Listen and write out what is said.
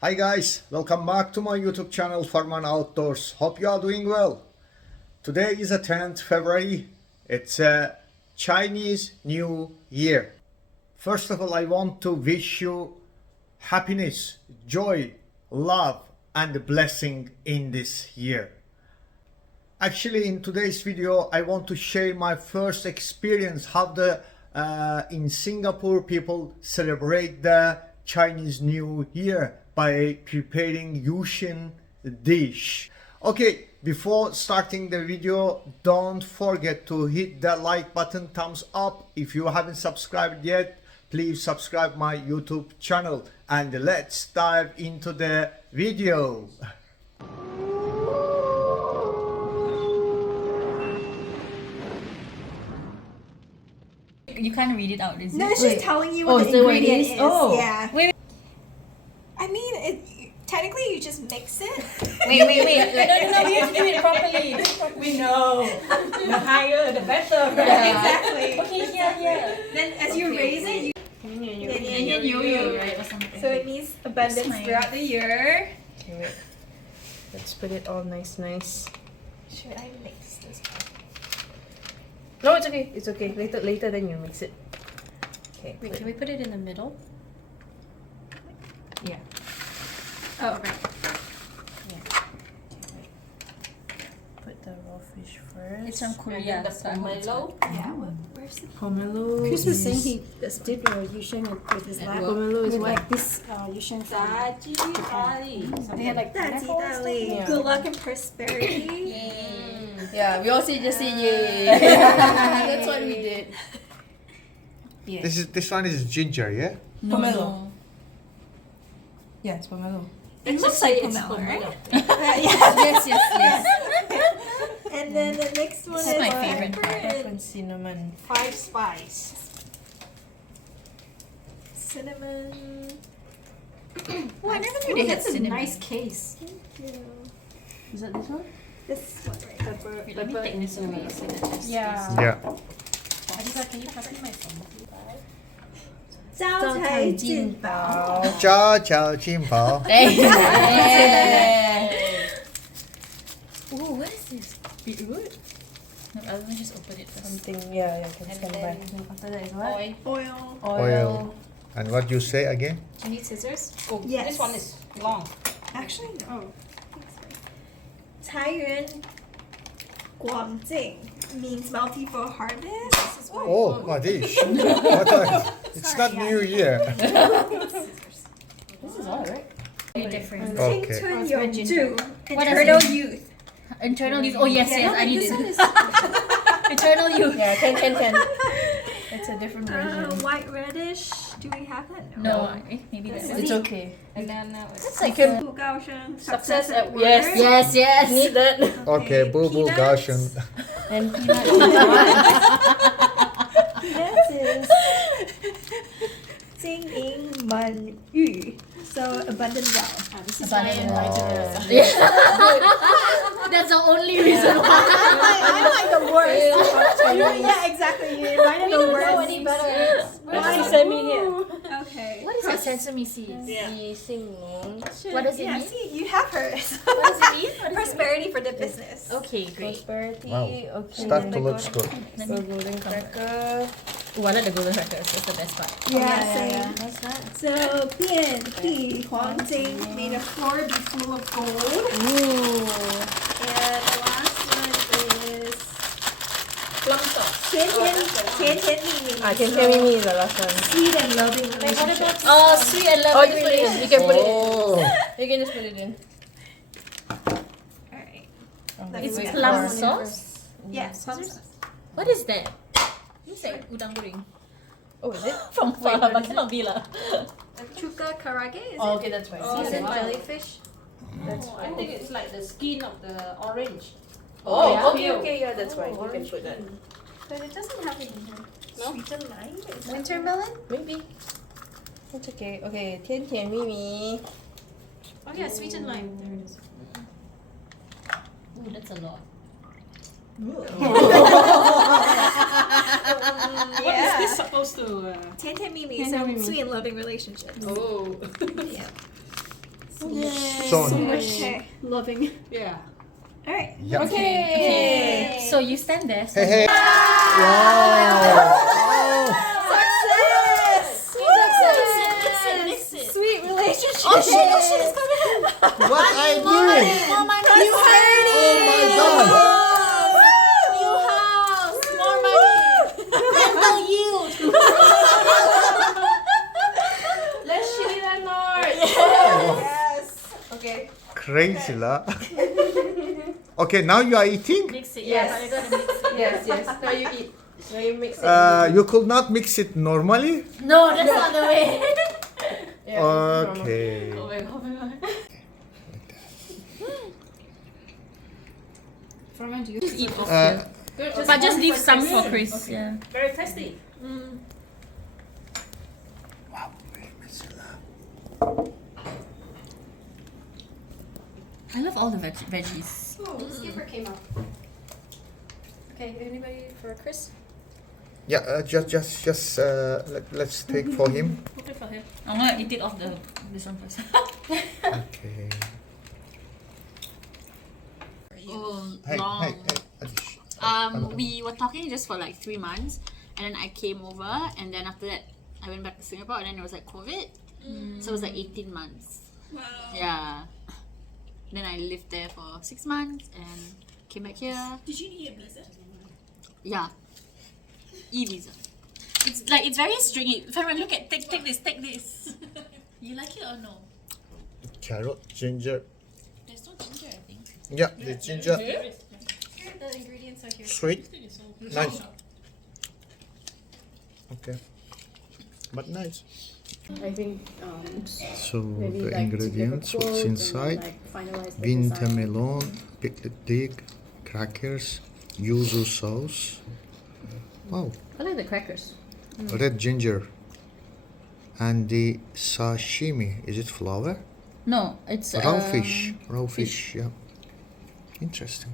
Hi guys, welcome back to my YouTube channel FARMAN Outdoors. Hope you are doing well. Today is the 10th February. It's a Chinese New Year. First of all, I want to wish you happiness, joy, love and blessing in this year. Actually, in today's video, I want to share my first experience how the in Singapore people celebrate the Chinese New Year by preparing Yushin dish. Okay, before starting the video, don't forget to hit the like button, thumbs up. If you haven't subscribed yet, please subscribe my YouTube channel and let's dive into the video. You can't read it out, is it? No, it's just telling you Oh, what is the that what it ingredient is? is. Oh. Yeah. Wait, I mean, technically you just mix it. wait. No, we have to do it properly. We know. The higher, the better. Exactly. Okay, here. Then as you raise it, you And then yo-yo, right, or something. so it means abundance Smile. throughout the year. Okay, wait. Let's put it all nice. Should I mix this one? No, it's okay. It's okay. Later then you mix it. Okay. Wait, can we put it in the middle? Yeah. Oh, okay. Put the raw fish first. It's from Korea, so I hope it's good. Yeah. Where's the Pomelo. Chris was saying he did Yushen with his lab. Pomelo is With what? like this Yushen from They had like That's pineapple and stuff. Italy. Yeah. Good luck and prosperity. Yeah, we all just say yay. That's what we did. Yeah. This one is ginger, yeah? No. Yeah, it's pomelo. It looks like pomelo, right? Yes. And then the next one This is is my favorite part. Pepper and cinnamon. 5 spice. cinnamon. Oh, I never knew they had That's a cinnamon. nice case. Thank you. Is that this one? This one right. Pepper. Wait, let me take this away so that this Yeah. Yeah. Adisa, can you pass me my phone? 招财进宝。 Ciao, ciao, Jimbao. Oh, what is this? Beetroot? No, let me just open it first. Something, yeah, can stand by. After that is what? Oil. Oil. And what you say again? Do you need scissors? Oh, Yes. This one is long. Actually, no. 财源广进 means bountiful harvest. This is why. Oh, Madish. It's not New Year. This is all right. Very different. Okay. 青春永驻 What does eternal it youth. Internal youth. Oh, yes, Yeah, I need this one it. is Internal youth. Yeah, can. It's a different version. white radish. Do we have that? No, maybe This that is It's the- okay. And then It's You like can- 不高升 Success at work. yes. Need that. Okay, boo boo peanuts. Gaussian. And Peanuts is 经营满裕. So abundant wealth. this is Abundant fine. That's the only reason why. I like the words. Yeah, exactly. You reminded the words. She sent me here. Okay. What is that sesame seeds? What does it Yeah, mean? see, you have hers. What does it mean? What is it? Prosperity for the business. Okay, great. Prosperity. Wow. Okay. Start to look good. Let So me golden cracker. Oh, I like the golden crackers. That's the best part. Yeah, same. What's that? So, 遍地黄金, may the floor be full of gold. Ooh. And the last one is Plum sauce. 甜甜蜜蜜. Can carry me the last one. Sweet and loving relationship. Oh, sweet and Oh, lovely. just put it in. You can put it in. Oh, You can just put it in. Alright. It's Wait, Plum for- sauce? Yes, plum sauce. What is that? It's like udang goreng. Oh, is it? From far, but cannot be lah. Chuka karage, is Oh, it? okay, that's fine. Seasoned jellyfish. That's I fine. think it's like the skin of the orange. Oh, yeah. okay, yeah, that's fine. You can put that. But it doesn't have a No? sweeter lime. Is that- Winter melon? Maybe. That's okay. Okay, 甜甜蜜蜜. Oh yeah, sweetened lime. There it is. Ooh, that's a lot. What is this supposed to? 甜甜蜜蜜, Tian Tian so Mi Mi. sweet and loving relationships. Oh. Yeah. So much loving. Yeah. All right. yeah. Okay. So you stand there. Hey, hey. Wow. Sweet relationship. Oh shit! What I mean? Oh my god! You heard it. Oh my god. New house, more money, rental yield. Let's shit it north. Yes. Okay. Crazy lah. Okay, now you are eating? Mix it. Yes. Yeah, but I gotta mix it. Yes. Yes. Now you eat. Now you mix it. You could not mix it normally? No, that's not the way. Okay. Oh my god. Farman, do you Just eat off Uh, here. But just leave some for Chris. Okay. Yeah. Very tasty. Wow, very messy lah. I love all the veggies. Oh, the skipper came up. Okay, anybody for Chris? Yeah, let's take for him. Okay for him. I'm gonna eat it off this one first. Okay. Hey, Long. hey, hey. Adish. We were talking just for like 3 months, and then I came over, and then after that I went back to Singapore, and then it was like COVID, so it was like 18 months. Wow. Yeah. Then I lived there for 6 months and came back here. Did you need a visa? Yeah. E-visa. It's very stringy. Farman, look at take this. You like it or no? Carrot, ginger. There's no ginger, I think. Yeah, the ginger. Here, the ingredients are here. Sweet. Nice. Okay. But nice. I think So maybe the like to give a ingredients, quote what's and inside? then, like, finalize the Winter design. melon, pickled pig, crackers, yuzu sauce. Wow. I like the crackers. Red ginger. And the sashimi, is it flour? No, it's Raw fish. Raw fish. fish, yeah. Interesting.